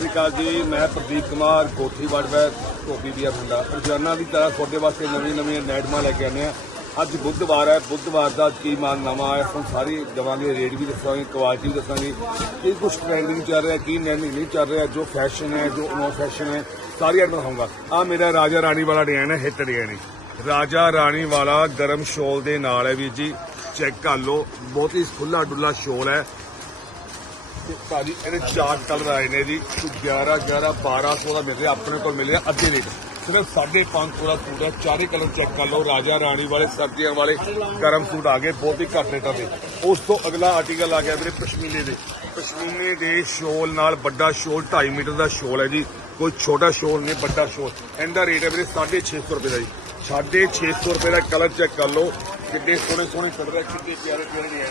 ਸ੍ਰੀ ਅਕਾਲ ਜੀ, ਮੈਂ ਪ੍ਰਦੀਪ ਕੁਮਾਰ ਕੋਠੀ ਵੜਵੈ ਧੋਬੀ ਦੀਆਂ ਮੁੰਡਾ ਰੋਜ਼ਾਨਾ ਦੀ ਤਰ੍ਹਾਂ ਤੁਹਾਡੇ ਵਾਸਤੇ ਨਵੀਂ ਨਵੀਆਂ ਨੈਟਮਾਂ ਲੈ ਕੇ ਆਉਂਦੇ ਆ ਅੱਜ ਬੁੱਧਵਾਰ ਹੈ, ਬੁੱਧਵਾਰ ਦਾ ਕੀ ਮਾਲ ਨਵਾਂ ਆਇਆ, ਤੁਹਾਨੂੰ ਸਾਰੀ ਦਵਾਂਗੇ ਰੇਟ ਵੀ ਦੱਸਾਂਗੇ, ਕੁਆਲਿਟੀ ਵੀ ਦੱਸਾਂਗੇ। ਕੀ ਕੁਝ ਟ੍ਰੈਂਡਿੰਗ ਚੱਲ ਰਿਹਾ, ਕੀ ਨਹੀਂ ਨਹੀਂ ਚੱਲ ਰਿਹਾ, ਜੋ ਫੈਸ਼ਨ ਹੈ, ਜੋ ਨੋ ਫੈਸ਼ਨ ਹੈ ਸਾਰੀ ਐਡ ਦਿਖਾਊਂਗਾ ਆ ਮੇਰਾ ਰਾਜਾ ਰਾਣੀ ਵਾਲਾ ਡਿਜ਼ਾਈਨ ਹੈ, ਹਿੱਟ ਡਿਜ਼ਾਈਨ ਹੈ। ਰਾਜਾ ਰਾਣੀ ਵਾਲਾ ਗਰਮ ਸ਼ੋਲ ਦੇ ਨਾਲ ਹੈ ਵੀਰ ਜੀ ਚੈੱਕ ਕਰ ਲਓ, ਬਹੁਤ ਹੀ ਖੁੱਲਾ ਡੁੱਲਾ ਸ਼ੋਲ ਹੈ। ਤੇ ਭਾਜੀ ਇਹਦੇ ਚਾਰ ਕਲਰ ਆਏ ਨੇ ਜੀ। 11 11 1200 ਦਾ ਮਿਲ ਰਿਹਾ, ਆਪਣੇ ਕੋਲ ਮਿਲ ਰਿਹਾ ਅੱਧੇ ਰੇਟ ਸਿਰਫ 550 ਦਾ ਸੂਟ ਹੈ। ਚਾਰੇ ਕਲਰ ਚੈੱਕ ਕਰ ਲਓ, ਰਾਜਾ, ਰਾਣੀ ਵਾਲੇ, ਸਰਦੀਆਂ ਵਾਲੇ ਗਰਮ ਸੂਟ ਆ ਗਏ, ਬਹੁਤ ਹੀ ਘੱਟ ਰੇਟਾਂ ਤੇ। ਉਸ ਤੋਂ ਅਗਲਾ ਆਰਟੀਕਲ ਆ ਗਿਆ ਵੀਰੇ ਪਸ਼ਮੀਨੇ ਦੇ। ਪਸ਼ਮੀਨੇ ਦੇ ਸ਼ੋਲ ਨਾਲ ਵੱਡਾ ਸ਼ੋਲ 2.5 ਮੀਟਰ ਦਾ ਸ਼ੋਲ ਹੈ ਜੀ। ਕੋਈ ਛੋਟਾ ਸ਼ੋਲ ਨਹੀਂ, ਵੱਡਾ ਸ਼ੋਲ। ਇਹਦਾ ਰੇਟ ਹੈ ਵੀਰੇ 650 ਰੁਪਏ ਦਾ ਜੀ। 650 ਰੁਪਏ ਦਾ ਕਲਰ ਚੈੱਕ ਕਰ ਲਓ। ਕਿੱਡੇ ਸੋਹਣੇ ਸੋਹਣੇ ਕਲਰ ਹੈ ਕਿੱਡੇ ਪਿਆਰੇ ਪਿਆਰੇ ਨੇ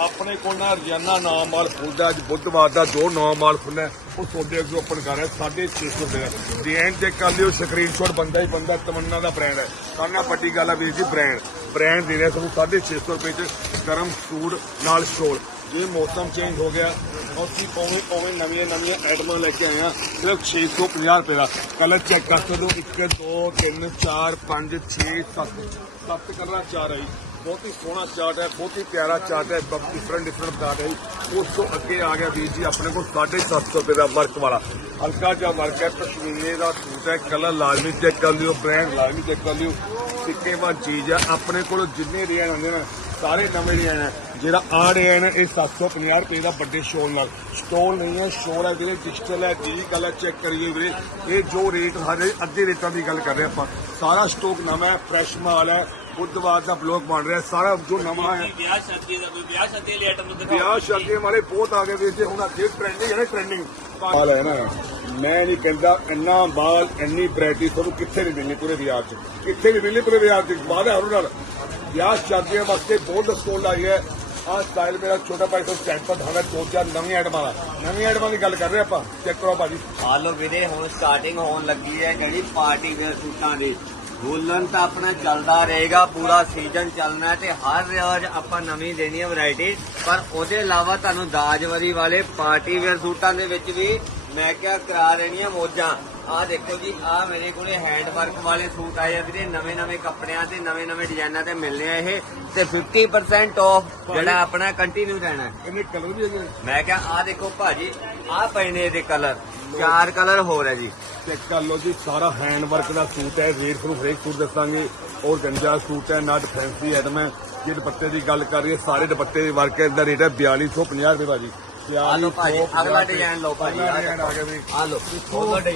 ਆਪਣੇ ਕੋਲ ਨਾ ਰੋਜ਼ਾਨਾ ਨਾਮ ਮਾਲ ਖੁੱਲਦਾ, ਅੱਜ ਬੁੱਧਵਾਰ ਦਾ ਜੋ ਨਾਮ ਮਾਲ ਖੁੱਲ੍ਹਾ, ਉਹ ਤੁਹਾਡੇ ਅੱਗੇ ਓਪਨ ਕਰ ਰਿਹਾ 650 ਰੁਪਏ ਦਾ। ਡਿਜ਼ਾਈਨ ਚੈੱਕ ਕਰ ਲਿਓ ਸਕਰੀਨਸ਼ਾਟ ਬੰਦਾ ਹੀ ਬੰਦਾ, ਤਮੰਨਾ ਦਾ ਬ੍ਰਾਂਡ ਹੈ। ਸਾਨਾ ਵੱਡੀ ਗੱਲ ਹੈ ਵੀਰ ਜੀ ਬ੍ਰਾਂਡ ਬ੍ਰਾਂਡ ਦੇ ਰਿਹਾ ਤੁਹਾਨੂੰ 650 ਰੁਪਏ ਚ ਗਰਮ ਸੂਟ ਨਾਲ ਸ਼ੋਲ ਜੇ, ਮੌਸਮ ਚੇਂਜ ਹੋ ਗਿਆ। ਅਸੀਂ ਉਵੇਂ ਉਵੇਂ ਨਵੀਆਂ ਨਵੀਆਂ ਆਈਟਮਾਂ ਲੈ ਕੇ ਆਏ ਆ ਸਿਰਫ 650 ਰੁਪਏ ਦਾ। ਕਲਰ ਚੈੱਕ ਕਰ ਸਕਦੇ ਹੋ। 1 2 3 4 5 6 7 ਸੱਤ ਕਲਰਾਂ ਚਾਰ ਆਈ ਬਹੁਤ ਹੀ ਸੋਹਣਾ ਚਾਰਟ ਹੈ, ਬਹੁਤ ਹੀ ਪਿਆਰਾ ਚਾਰਟ ਹੈ। ਡਿਫਰੈਂਟ ਡਿਫਰੈਂਟ ਚਾਰਟ ਹੈ ਜੀ। ਉਸ ਤੋਂ ਅੱਗੇ ਆ ਗਿਆ ਵੀਰ ਜੀ, ਆਪਣੇ ਕੋਲ 750 ਰੁਪਏ ਦਾ ਵਰਕ ਵਾਲਾ। ਹਲਕਾ ਜਿਹਾ ਵਰਕ ਹੈ, ਪਸ਼ਮੀਨੇ ਦਾ ਸੂਟ ਹੈ ਕਲਰ ਲਾਜ਼ਮੀ ਚੈੱਕ ਕਰ ਲਿਓ ਬ੍ਰਾਂਡ ਲਾਜ਼ਮੀ ਚੈੱਕ ਕਰ ਲਿਓ। ਸਿੱਕੇ ਵਾਂ ਚੀਜ਼ ਹੈ ਆਪਣੇ ਕੋਲ ਜਿੰਨੇ ਡਿਜ਼ਾਈਨ ਹੁੰਦੇ ਨੇ ਸਾਰੇ ਨਵੇਂ ਡਿਜ਼ਾਈਨ ਹੈ ਜਿਹੜਾ ਆ ਹੈ ਇਹ 750 ਰੁਪਏ ਦਾ ਵੱਡੇ ਸ਼ੋਲ ਨਾਲ। ਸਟੋਲ ਨਹੀਂ ਹੈ ਸ਼ੋਲ ਹੈ ਵੀਰੇ ਡਿਜੀਟਲ ਹੈ ਜੀ ਗੱਲ ਚੈੱਕ ਕਰੀਏ ਵੀਰੇ। ਇਹ ਜੋ ਰੇਟ ਸਾਡੇ ਅੱਧੇ ਰੇਟਾਂ ਦੀ ਗੱਲ ਕਰ ਰਹੇ ਆਪਾਂ। ਸਾਰਾ ਸਟਾਕ ਨਵਾਂ ਹੈ ਫਰੈਸ਼ ਮਾਲ ਹੈ ਬੁੱਧਵਾਰ ਦਾ ਬਲੌਗ ਬਣ ਰਿਹਾ। ਸਾਰਾ ਜੋ ਨਵਾਂ ਹੈ ਵਿਆਹ ਸ਼ਾਦੀ ਦਾ ਕੋਈ ਵਿਆਹ ਸ਼ਾਦੀ ਵਾਲੀ ਆਈਟਮ ਦਿਖਾਓ। ਵਿਆਹ ਸ਼ਾਦੀਆਂ ਵਾਲੇ ਬਹੁਤ ਆ ਗਏ ਵੀਰ ਹੁਣ ਅੱਗੇ ਟ੍ਰੈਂਡਿੰਗ ਹੈ ਨਾ ਟ੍ਰੈਂਡਿੰਗ ਮਾਲ ਹੈ ਨਾ। ਮੈਂ ਨਹੀਂ ਕਹਿੰਦਾ ਇੰਨਾ ਮਾਲ ਇੰਨੀ ਵੈਰਾਈਟੀ ਤੁਹਾਨੂੰ ਕਿੱਥੇ ਨਹੀਂ ਮਿਲਣੀ ਪੂਰੇ ਬਾਜ਼ਾਰ 'ਚ। ਕਿੱਥੇ ਨਹੀਂ ਮਿਲਣੀ ਪੂਰੇ ਬਾਜ਼ਾਰ 'ਚ। ਬਾਹਰ ਹੈ ਨਾਲ। ਵਿਆਹ ਸ਼ਾਦੀਆਂ ਵਾਸਤੇ ਬਹੁਤ ਸਟੋਲ ਆਈ ਹੈ। ਆਹ ਸਟਾਈਲ ਮੇਰਾ ਛੋਟਾ ਭਾਈ ਤੋਂ ਸਟੈਂਪਰ ਧਾਗਾ ਦੋ ਚਾਰ ਨਵੀਂ ਆਈਟਮਾਂ ਦਾ ਨਵੀਂ ਆਈਟਮਾਂ ਦੀ ਗੱਲ ਕਰ ਰਹੇ ਆਪਾਂ। ਚੈੱਕ ਕਰੋ ਭਾਜੀ। ਆ ਵੀਰੇ, ਹੁਣ ਸਟਾਰਟਿੰਗ ਹੋਣ ਲੱਗੀ ਹੈ ਜਿਹੜੀ ਪਾਰਟੀ ਵੇਅਰ ਸੂਟਾਂ ਦੀ। ਬੋਲਣ ਤਾਂ ਆਪਣਾ ਚੱਲਦਾ ਰਹੇਗਾ ਪੂਰਾ ਸੀਜ਼ਨ ਚੱਲਣਾ ਹੈ ਤੇ ਹਰ ਰੋਜ਼ ਆਪਾਂ ਨਵੀਂ ਦੇਣੀ ਹੈ ਵੈਰਾਈਟੀ ਪਰ ਉਹਦੇ ਇਲਾਵਾ ਤੁਹਾਨੂੰ ਦਾਜਵਰੀ ਵਾਲੇ ਪਾਰਟੀ ਵੇਅਰ ਸੂਟਾਂ ਦੇ ਵਿੱਚ ਵੀ ਮੈਂ ਕਿਹਾ ਕਰਾ ਰਹਿਣੀਆਂ ਮੋਜਾਂ। ਆਹ ਦੇਖੋ ਜੀ ਆਹ ਮੇਰੇ ਕੋਲੇ ਹੈਂਡ ਵਰਕ ਵਾਲੇ ਸੂਟ ਆਏ ਆ ਵੀਰੇ ਨਵੇਂ ਨਵੇਂ ਕੱਪੜਿਆਂ ਤੇ ਨਵੇਂ ਨਵੇਂ ਡਿਜ਼ਾਈਨਾਂ ਤੇ ਮਿਲਨੇ ਆ ਇਹ ਤੇ 50% ਆਫ ਜਿਹੜਾ ਆਪਣਾ ਕੰਟੀਨਿਊ ਰਹਿਣਾ ਇਹਨੇ ਕਲਰ ਵੀ ਹੈਗੇ ਮੈਂ ਕਿਹਾ ਆ ਦੇਖੋ ਭਾਜੀ ਆ ਪਏ ਨੇ ਇਹਦੇ ਕਲਰ ਚਾਰ ਕਲਰ ਹੋਰ ਹੈ ਜੀ। ਚੈੱਕ ਕਰ ਲਓ ਜੀ ਸਾਰਾ ਹੈਂਡ ਵਰਕ ਦਾ ਸੂਟ ਹੈ ਰੇਟ ਤੁਹਾਨੂੰ ਹਰੇਕ ਸੂਟ ਦੱਸਾਂਗੇ। ਔਰ ਗੰਜਾ ਸੂਟ ਹੈ ਨਾਟ ਫੈਂਸੀ ਆਈਟਮ ਹੈ। ਜੇ ਦੁਪੱਟੇ ਦੀ ਗੱਲ ਕਰ ਰਹੀ ਸਾਰੇ ਦੁਪੱਟੇ ਦੇ ਵਰਕ ਦਾ ਰੇਟ ਹੈ 4250 ਰੁਪਏ ਭਾਜੀ। ਆ ਲਓ ਭਾਜੀ ਅਗਲਾ ਡਿਜ਼ਾਈਨ ਲਓ ਭਾਜੀ ਆ ਗਿਆ ਵੀ। ਆ ਲਓ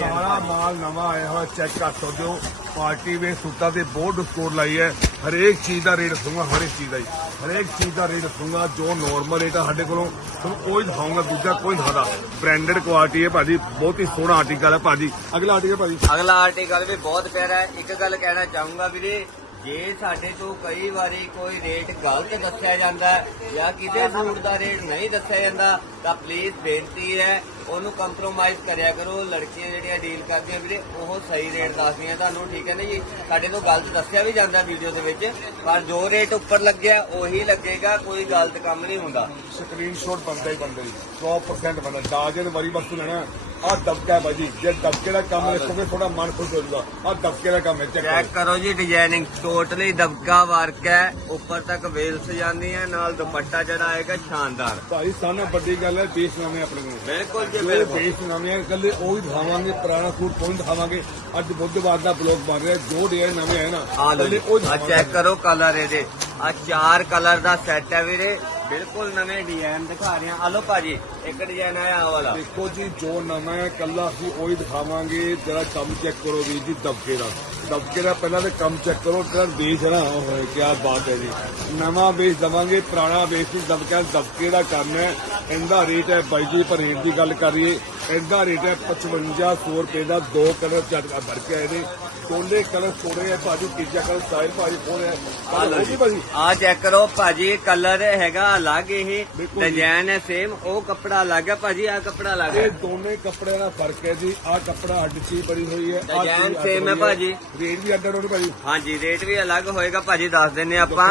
ਸਾਰਾ ਮਾਲ ਨਵਾਂ ਆਇਆ ਹੋਇਆ ਚੈੱਕ ਕਰ ਸਕਦੇ ਹੋ। ਪਾਰਟੀ ਵੇ ਸੂਟਾਂ ਤੇ ਬਹੁਤ ਡਿਸਕਾਊਂਟ ਲਾਈ ਹੈ। ਹਰੇਕ ਚੀਜ਼ ਦਾ ਰੇਟ ਦੱਸੂਗਾ ਹਰੇਕ ਚੀਜ਼ ਦਾ ਜੀ ਹਰੇਕ ਚੀਜ਼ ਦਾ ਰੇਟ ਦੱਸੂਗਾ, ਜੋ ਨਾਰਮਲ ਰੇਟ ਆ ਸਾਡੇ ਕੋਲੋਂ। ਤੁਹਾਨੂੰ ਕੋਈ ਦਿਖਾਊਂਗਾ, ਦੂਜਾ ਕੋਈ ਦਿਖਾਦਾ ਬ੍ਰਾਂਡਡ ਕੁਆਲਿਟੀ ਹੈ ਭਾਜੀ, ਬਹੁਤ ਹੀ ਸੋਹਣਾ ਆਰਟੀਕਲ ਹੈ ਭਾਜੀ। ਅਗਲਾ ਆਰਟੀਕਲ ਭਾਜੀ। ਅਗਲਾ ਆਰਟੀਕਲ ਵੀ ਬਹੁਤ ਪਿਆਰਾ ਹੈ। ਇੱਕ ਗੱਲ ਕਹਿਣਾ ਚਾਹੂੰਗਾ ਵੀਰੇ ਜੇ ਸਾਡੇ ਤੋਂ ਕਈ ਵਾਰੀ ਕੋਈ ਰੇਟ ਗਲਤ ਦੱਸਿਆ ਜਾਂਦਾ ਹੈ ਜਾਂ ਕਿਸੇ ਸੂਟ ਦਾ ਰੇਟ ਨਹੀਂ ਦੱਸਿਆ ਜਾਂਦਾ, ਤਾਂ ਪਲੀਜ਼ ਬੇਨਤੀ ਹੈ, ਉਹਨੂੰ ਕੰਪਰੋਮਾਈਜ਼ ਕਰਿਆ ਕਰੋ। ਲੜਕੀਆਂ ਜਿਹੜੀਆਂ ਡੀਲ ਕਰਦੀਆਂ ਵੀਰੇ, ਉਹ ਸਹੀ ਰੇਟ ਦੱਸਦੀਆਂ ਤੁਹਾਨੂੰ, ਠੀਕ ਹੈ ਨਾ ਜੀ? ਸਾਡੇ ਤੋਂ ਗਲਤ ਦੱਸਿਆ ਵੀ ਜਾਂਦਾ ਵੀਡੀਓ ਦੇ ਵਿੱਚ, ਪਰ ਜੋ ਰੇਟ ਉੱਪਰ ਲੱਗਿਆ, ਉਹੀ ਲੱਗੇਗਾ, ਕੋਈ ਗਲਤ ਕੰਮ ਨਹੀਂ ਹੁੰਦਾ। ਸਕਰੀਨਸ਼ਾਟ ਬੰਦਾ ਹੀ ਬੰਦਾ ਜੀ 100% ਬੰਦਾ ਦਾਜਨ ਵਾਰੀ ਵਸਤੂ ਲੈਣਾ। ਆ ਦਬਕਾ ਹੈ ਭਾਜੀ ਜੇ ਦਬਕੇ ਦਾ ਕੰਮ ਲਿਖੋਗੇ ਥੋੜਾ ਮਨ ਖੁਸ਼ ਹੋ ਜਾਊਗਾ। ਆ ਦਬਕੇ ਦਾ ਕੰਮ ਹੈ ਚੈੱਕ ਚੈੱਕ ਕਰੋ। ਜੀ ਡਿਜ਼ਾਈਨਿੰਗ ਟੋਟਲੀ ਦਬਕਾ ਵਰਕ ਹੈ। ਉੱਪਰ ਤੱਕ ਵੇਲਸ ਜਾਂਦੀਆਂ ਨਾਲ ਦੁਪੱਟਾ ਜਿਹੜਾ ਆਏਗਾ ਸ਼ਾਨਦਾਰ। ਭਾਜੀ ਸਾਨਾ ਵੱਡੀ ਗੱਲ ਹੈ ਬੇਸ ਨਵੇਂ ਆਪਣੇ ਕੋਲ। ਬਿਲਕੁਲ ਜੀ ਜੇ ਬਿਲਕੁਲ। ਬੇਸ ਨਵੇਂ ਕੱਲੇ ਉਹ ਹੀ ਦਿਖਾਵਾਂਗੇ ਪੁਰਾਣਾ ਸੂਟ ਨੀ ਦਿਖਾਵਾਂਗੇ? ਅੱਜ ਬੁੱਧਵਾਰ ਦਾ ਬਲੌਗ ਬਣ ਰਿਹਾ ਜੋ ਡੇ ਨਵੇਂ ਆਏ ਨਾ ਆ ਲਓ ਜੀ ਇਕੱਲੇ ਉਹ ਆ ਚੈੱਕ ਕਰੋ ਕਲਰ ਇਹਦੇ। ਆ ਚਾਰ ਕਲਰ ਦਾ ਸੈੱਟ ਹੈ ਵੀਰੇ। ਬਿਲਕੁਲ ਨਵੇਂ ਡਿਜ਼ਾਈਨ ਦਿਖਾ ਰਹੇ ਆ ਆ ਭਾਜੀ, ਇੱਕ ਡਿਜ਼ਾਈਨ ਆਇਆ ਆ ਵਾਲਾ। ਦੇਖੋ ਜੀ, ਜੋ ਨਵਾਂ ਹੈ, ਕੱਲਾ ਅਸੀਂ ਉਹੀ ਦਿਖਾਵਾਂਗੇ, ਜਿਹੜਾ ਕੰਮ ਚੈੱਕ ਕਰੋ ਵੀਰ ਜੀ, ਦਬਕੇ ਦਾ। ਦਬਕੇ ਦਾ ਪਹਿਲਾਂ ਤੇ ਕੰਮ ਚੈੱਕ ਕਰੋ, ਜਿਹੜਾ ਬੇਸ ਹੈ ਨਾ ਹੋਏ ਕੀ ਬਾਤ ਹੈ ਜੀ। ਨਵਾਂ ਬੇਸ ਦਵਾਂਗੇ, ਪੁਰਾਣਾ ਬੇਸ ਹੀ ਦਬਕਾ ਦਬਕੇ ਦਾ ਕੰਮ ਹੈ। ਇਹਦਾ ਰੇਟ ਹੈ ਬਾਈ ਜੀ ਪਰ ਰੇਟ ਦੀ ਗੱਲ ਕਰੀਏ ਇਹਦਾ ਰੇਟ ਹੈ 5500 ਰੁਪਏ ਦਾ ਦੋ ਕਲਰ ਝਟਕਾ ਭਰ ਕੇ ਆਏ ਨੇ। ਟੋਲੇ ਕਲਰ ਥੋੜੇ ਆ ਭਾਜੀ ਤੀਜਾ ਕਲਰ ਸਾਹਿਲ ਭਾਜੀ ਥੋੜੇ ਆ ਆਹ ਜੀ। ਭਾਜੀ। ਆ ਚੈੱਕ ਕਰੋ ਭਾਜੀ ਕਲਰ ਹੈਗਾ ਅਲੱਗ ਇਹ ਡਿਜ਼ਾਈਨ ਹੈ ਸੇਮ ਉਹ ਕੱਪੜਾ ਅਲੱਗ ਹੈ ਭਾਜੀ ਆ ਕੱਪੜਾ ਅਲੱਗ ਹੈ। ਇਹ ਦੋਨੇ ਕੱਪੜਿਆਂ ਦਾ ਫ਼ਰਕ ਹੈ ਜੀ। ਆਹ ਕੱਪੜਾ ਅੱਡ ਚੀ ਬਣੀ ਹੋਈ ਹੈ। ਆਹ Design ਚੀਜ਼ ਹੈ ਭਾਜੀ। ਰੇਟ ਵੀ ਅੱਡ ਅੱਡ ਭਾਜੀ। ਹਾਂਜੀ ਰੇਟ ਵੀ ਅਲੱਗ ਹੋਏਗਾ ਭਾਜੀ ਦੱਸ ਦਿੰਨੇ ਆਪਾਂ।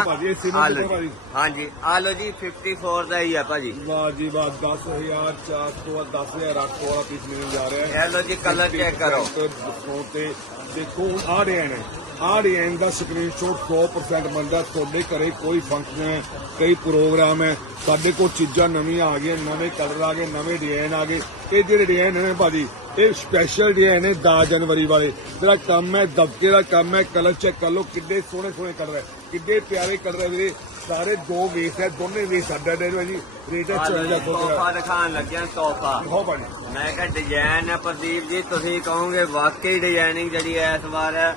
ਹਾਂਜੀ ਆ ਲਓ ਜੀ 54 ਦਾ ਹੀ ਆ ਭਾਜੀ। ਵਾਹ ਜੀ ਵਾਹ 10400 10000 10000 ਰੱਖੋ 16 ਪੀਸ ਮਿਲਣ ਜਾ ਰਿਹਾ ਹੈ। ਇਹ ਲੋ ਜੀ ਕਲਰ ਚੈੱਕ ਕਰੋ। ਡਿਸਕਾਊਂਟ ਤੇ ਦੇਖੋ ਆ ਰਿਹਾ ਨੇ ਆ ਡਿਜ਼ਾਈਨ ਦਾ ਸਕਰੀਨਸ਼ਾਟ 100% ਬੰਦਾ ਤੁਹਾਡੇ ਘਰੇ ਕੋਈ ਫੰਕਸ਼ਨ ਹੈ ਕਈ ਪ੍ਰੋਗਰਾਮ ਹੈ ਸਾਡੇ ਕੋਲ ਚੀਜ਼ਾਂ ਨਵੀਆਂ ਆ ਗਈਆਂ ਨਵੇਂ ਕਲਰ ਆ ਗਏ ਨਵੇਂ ਡਿਜ਼ਾਈਨ ਆ ਗਏ। ਇਹ ਜਿਹੜੇ ਡਿਜ਼ਾਈਨ ਨੇ ਭਾਜੀ ਇਹ ਸਪੈਸ਼ਲ ਡਿਜ਼ਾਈਨ ਨੇ 10 ਜਨਵਰੀ ਵਾਲੇ। ਜਿਹੜਾ ਕੰਮ ਹੈ ਦਬਕੇ ਦਾ ਕੰਮ ਹੈ ਕਲਰ ਚੈੱਕ ਕਰ ਲੋ ਕਿੰਨੇ ਸੋਹਣੇ ਸੋਹਣੇ ਕਲਰ ਹੈ ਕਿੰਨੇ ਪਿਆਰੇ ਕਲਰ ਹੈ ਵੀਰੇ। ਸਾਰੇ ਦੋ ਵੇਸ ਹੈ ਦੋਨੇ ਅੱਡ ਅੱਡ ਹੈ ਜੀ। ਰੇਟ ਹੈ ਆ ਲਓ 54 ਜੀ ਕੋਲ ਤੋਹਫਾ ਦਿਖਾਉਣ ਲੱਗਿਆ ਤੋਹਫਾ। ਹੋ ਭਾਜੀ ਮੈਂ ਕਿਹਾ ਡਿਜ਼ਾਈਨ ਹੈ ਪ੍ਰਦੀਪ ਜੀ ਤੁਸੀਂ ਕਹੋਗੇ ਵਾਕਈ ਡਿਜ਼ਾਈਨਿੰਗ ਜਿਹੜੀ ਹੈ ਇਸ ਵਾਰ ਹੈ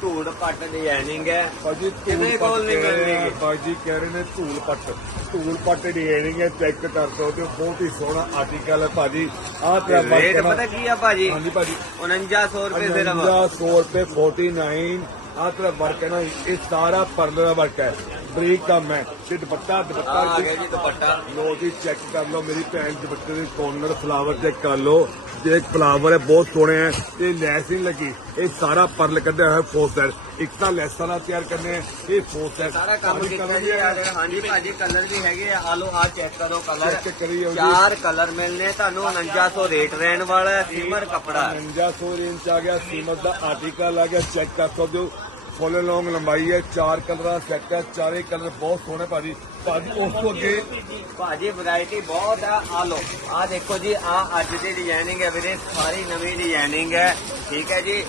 ਧੂੜ ਪੱਟ ਡਿਜ਼ਾਈਨਿੰਗ ਹੈ। ਭਾਜੀ ਕਿਹਦੇ ਕੋਲ ਨਹੀਂ ਮਿਲਣਗੇ? ਭਾਜੀ ਕਹਿ ਰਹੇ ਨੇ ਧੂਲ ਪੱਟ। ਧੂਲ ਪੱਟ ਡਿਜ਼ਾਈਨਿੰਗ ਹੈ ਚੈੱਕ ਕਰ ਸਕਦੇ ਹੋ ਬਹੁਤ ਹੀ ਸੋਹਣਾ ਆਰਟੀਕਲ ਹੈ ਭਾਜੀ। ਆਹ ਤੇ ਰੇਟ ਪਤਾ ਕੀ ਆ ਭਾਜੀ? ਹਾਂਜੀ ਭਾਜੀ। 4900 ਰੁਪਏ ਸਿਰਫ 5100 ਰੁਪਏ 49 ਆਹ ਤੇ ਵਰਕ ਹੈ ਨਾ ਇਹ ਸਾਰਾ ਪਰਲੇ ਦਾ ਵਰਕ ਹੈ। ਬਰੀਕ ਕੰਮ ਹੈ ਤੇ ਦੁਪੱਟਾ ਆ ਦੁਪੱਟਾ ਗਿਆ ਜੀ ਦੁਪੱਟਾ। ਲੋ ਜੀ ਚੈੱਕ ਕਰ ਲਓ ਮੇਰੀ ਭੈਣ ਦੁਪੱਟੇ ਦੇ ਕੋਰਨਰ ਫਲਾਵਰ ਚੈੱਕ ਕਰ ਲਓ। ਜਿਹੜੇ ਫਲਾਵਰ ਹੈ ਬਹੁਤ ਸੋਹਣੇ ਹੈ ਤੇ ਲੈਸ ਨਹੀਂ ਲੱਗੀ। ਇਹ ਸਾਰਾ ਪਰਲ ਕੱਢਿਆ ਹੋਇਆ ਫੋਸਟਰ ਇੱਕ ਤਾਂ ਲੈਸਾਂ ਨਾਲ ਤਿਆਰ ਕਰਨੇ ਇਹ ਫੋਸਟਰ ਸਾਰਾ ਕੰਮ ਆ ਰਿਹਾ। ਹਾਂਜੀ ਭਾਜੀ ਕਲਰ ਵੀ ਹੈਗੇ ਆ। ਆਲੋ ਆ ਚੈੱਕ ਕਰੋ ਕਲਰ ਚਾਰ ਕਲਰ ਮਿਲਨੇ ਤੁਹਾਨੂੰ। 4900 ਰੇਟ ਰਹਿਣ ਵਾਲਾ ਸਿਮਰ ਕਪੜਾ। 4900 ਰੇਂਜ ਆ ਗਿਆ। ਸੀਮਤ ਦਾ ਆਰਟੀਕਲ ਆ ਗਿਆ। ਚੈੱਕ ਕਰ ਸਕਦੇ ਹੋ। ਫੁੱਲ ਲੌਂਗ ਲੰਬਾਈ ਹੈ ਚਾਰ ਕਲਰਾਂ ਸੈੱਟ ਹੈ ਚਾਰੇ ਕਲਰ ਬਹੁਤ ਸੋਹਣੇ ਭਾਜੀ। ਭਾਜੀ ਉਸ ਤੋਂ ਅੱਗੇ ਭਾਜੀ ਵੈਰਾਈਟੀ ਬਹੁਤ ਆ। ਆ ਲੋ ਆ ਦੇਖੋ ਜੀ ਆ ਅੱਜ ਦੀ ਡਿਜ਼ਾਈਨਿੰਗ ਹੈ ਵੀਰੇ ਸਾਰੀ ਨਵੀਂ ਡਿਜ਼ਾਈਨਿੰਗ ਹੈ। ਠੀਕ ਹੈ ਜੀ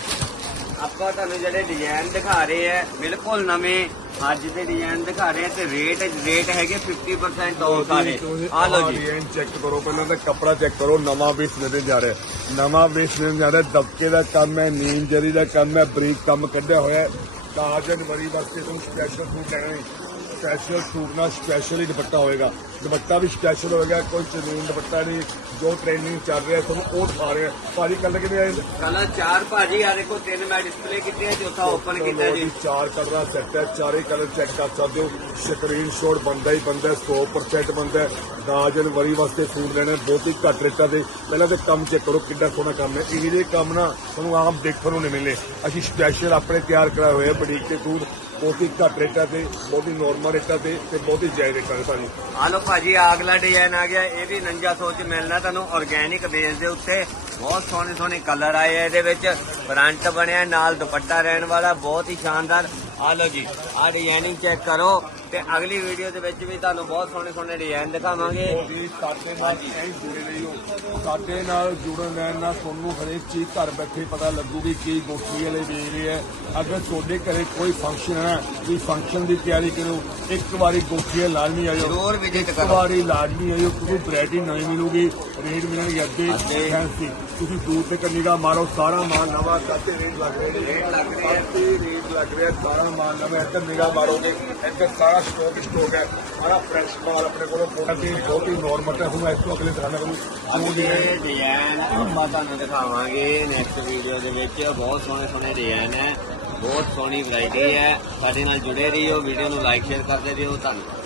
ਆਪਾਂ ਤੁਹਾਨੂੰ ਜਿਹੜੇ ਡਿਜ਼ਾਈਨ ਦਿਖਾ ਰਹੇ ਆ ਬਿਲਕੁਲ ਨਵੇਂ ਅੱਜ ਦੇ ਡਿਜ਼ਾਈਨ ਦਿਖਾ ਰਹੇ ਆ ਤੇ ਰੇਟ ਰੇਟ ਹੈਗੇ 50% ਆਫ ਸਾਰੇ। ਆ ਲੋ ਜੀ। ਡਿਜ਼ਾਈਨ ਚੈੱਕ ਕਰੋ ਪਹਿਲਾਂ ਤਾਂ ਕੱਪੜਾ ਚੈੱਕ ਕਰੋ ਨਵਾਂ ਪੀਸ ਮਿਲਣ ਜਾ ਰਿਹਾ ਨਵਾਂ ਪੀਸ ਮਿਲਣ ਜਾ ਰਿਹਾ ਦਬਕੇ ਦਾ ਕੰਮ ਹੈ ਨੀਮ ਜਰੀ ਦਾ ਕੰਮ ਹੈ ਬਰੀਕ ਕੰਮ ਕੱਢਿਆ ਹੋਇਆ ਹੈ ਤਾਂ ਜਨਵਰੀ ਵਾਸਤੇ ਤੁਹਾਨੂੰ ਸਪੈਸ਼ਲ ਸੂਟ ਲੈਣਾ ਹੈ। ਸਪੈਸ਼ਲ ਸੂਟ ਨਾਲ ਸਪੈਸ਼ਲ ਹੀ ਦੁਪੱਟਾ ਹੋਏਗਾ। ਦੁਪੱਟਾ ਵੀ ਸਪੈਸ਼ਲ ਹੋਏਗਾ ਕੋਈ ਚਨੂਨ ਦੁਪੱਟਾ ਨਹੀਂ ਜੋ ਟ੍ਰੈਂਡਿੰਗ ਚੱਲ ਰਿਹਾ ਤੁਹਾਨੂੰ ਉਹ ਦਿਖਾ ਰਹੇ ਭਾਜੀ ਕੱਲ ਕਿੰਨੇ ਆਏ ਕਲਰ ਚਾਰ ਭਾਜੀ ਆ ਦੇਖੋ ਤਿੰਨ ਮੈਂ ਡਿਸਪਲੇ ਕੀਤੇ ਆ ਚੌਥਾ ਓਪਨ ਕੀਤਾ ਜੀ। ਚਾਰ ਕਲਰਾਂ ਸੈੱਟ ਹੈ ਚਾਰੇ ਕਲਰ ਚੈੱਕ ਕਰ ਸਕਦੇ ਹੋ। ਸਕਰੀਨ ਸ਼ਾਟ ਬੰਦਾ ਹੀ ਬੰਦਾ ਹੈ, 100% ਬੰਦਾ। ਦਸ ਜਨਵਰੀ ਵਾਸਤੇ ਸੂਟ ਲੈਣੇ ਬਹੁਤ ਹੀ ਘੱਟ ਰੇਟਾਂ ਤੇ। ਪਹਿਲਾਂ ਤੇ ਕੰਮ ਚੈੱਕ ਕਰੋ ਕਿੰਨਾ ਸੋਹਣਾ ਕੰਮ ਹੈ। ਇਹ ਜਿਹੇ ਕੰਮ ਨਾ ਤੁਹਾਨੂੰ ਆਮ ਦੇਖਣ ਨੂੰ ਨਹੀਂ ਮਿਲਨੇ ਅਸੀਂ ਸਪੈਸ਼ਲ ਆਪਣੇ ਤਿਆਰ ਕਰਾਏ ਹੋਏ ਆ ਬੁਟੀਕ ਤੇ ਸੂਟ। ਬਹੁਤ ਹੀ ਘੱਟ ਰੇਟਾਂ ਤੇ, ਬਹੁਤ ਹੀ ਨੋਰਮਲ ਰੇਟਾਂ ਤੇ ਤੇ ਬਹੁਤ ਹੀ ਜਾਇਜ਼ ਰੇਟਾਂ ਤੇ ਭਾਜੀ ਆ ਲੋ ਭਾਜੀ ਅਗਲਾ ਡਿਜ਼ਾਈਨ ਆ ਗਿਆ। ਇਹ ਵੀ 4900 ਚ ਮਿਲਣਾ ਤੁਹਾਨੂੰ ਆਰਗੇਨਿਕ ਬੇਸ ਦੇ ਉੱਤੇ। ਬਹੁਤ ਸੋਹਣੇ ਸੋਹਣੇ ਕਲਰ ਆਏ ਆ ਇਹਦੇ ਵਿੱਚ। ਫਰੰਟ ਬਣਿਆ ਨਾਲ ਦੁਪੱਟਾ ਰਹਿਣ ਵਾਲਾ ਬਹੁਤ ਹੀ ਸ਼ਾਨਦਾਰ। ਆ ਲੋ ਜੀ ਆ ਡਿਜ਼ਾਈਨਿੰਗ ਚੈੱਕ ਕਰੋ ਤੇ ਅਗਲੀ ਵੀਡੀਓ ਦੇ ਵਿੱਚ ਵੀ ਤੁਹਾਨੂੰ ਬਹੁਤ ਸੋਹਣੇ ਸੋਹਣੇ ਡਿਜ਼ਾਈਨ ਦਿਖਾਵਾਂਗੇ ਸਾਡੇ ਨਾਲ ਐਂ ਜੁੜੇ ਰਹੀਓ। ਸਾਡੇ ਨਾਲ ਜੁੜਨ ਲੈਣ ਨਾਲ ਤੁਹਾਨੂੰ ਹਰੇਕ ਚੀਜ਼ ਘਰ ਬੈਠੇ ਪਤਾ ਲੱਗੂਗੀ ਕੀ ਗੋਠੀ ਵਾਲੇ ਵੇਚ ਰਹੇ ਆ ਅਗਰ ਤੁਹਾਡੇ ਘਰੇ ਕੋਈ ਫੰਕਸ਼ਨ ਹੈ ਕੋਈ ਫੰਕਸ਼ਨ ਦੀ ਤਿਆਰੀ ਕਰੋ ਇੱਕ ਵਾਰੀ ਗੋਠੀ ਲਾਜ਼ਮੀ ਆਇਓ। ਜ਼ਰੂਰ ਵਿਜ਼ਿਟ ਇੱਕ ਕਰੋ। ਵਾਰੀ ਲਾਜ਼ਮੀ ਆਇਓ ਕਿਉਂਕਿ ਵੈਰਾਈਟੀ ਨਵੀਂ ਮਿਲੂਗੀ ਰੇਟ ਮਿਲਣਗੇ ਅੱਗੇ। ਫੈਂਸੀ ਤੁਸੀਂ ਦੂਰ ਤੇ ਕੰਨੀਗਾ ਮਾਰੋ ਸਾਰਾ ਮਾਲ ਨਵਾਂ ਕੱਤੇ ਰੇਟ ਲੱਗ ਰਹੇ ਨੇ ਰੇਟ ਲੱਗ ਰਹੇ। ਕਾਫੀ ਰੇਟ ਲੱਗ ਰਿਹਾ ਸਾਰਾ ਮਾਲ ਨਵਾਂ ਇੱਧਰ ਨਿਗਾਹ ਮਾਰੋਗੇ। ਇੱਧਰ ਸਾਰਾ ਸਟਾਕ ਸਟਾਕ ਹੈ। ਸਾਰਾ ਫਰੈਸ਼ ਮਾਲ ਆਪਣੇ ਕੋਲ ਹੀ। ਬਹੁਤ ਹੀ ਨਾਰਮਲ ਹੈ। ਹੁਣ ਇਸ ਤੋਂ ਅਗਲੇ ਦਿਖਾਣਾ ਕਰੂੰ ਅਗਲੇ ਡਿਜ਼ਾਈਨ ਆਪਾਂ ਤੁਹਾਨੂੰ ਦਿਖਾਵਾਂਗੇ। ਨੈਕਸਟ ਵੀਡੀਓ ਦੇ ਵਿੱਚ ਬਹੁਤ ਸੋਹਣੇ ਸੋਹਣੇ ਡਿਜ਼ਾਈਨ ਹੈ। ਬਹੁਤ ਸੋਹਣੀ ਵੈਰਾਈਟੀ ਹੈ। ਸਾਡੇ ਨਾਲ ਜੁੜੇ ਰਹੀਓ। ਵੀਡੀਓ ਨੂੰ ਲਾਈਕ ਸ਼ੇਅਰ ਕਰਦੇ ਰਹੋ ਧੰਨਵਾਦ।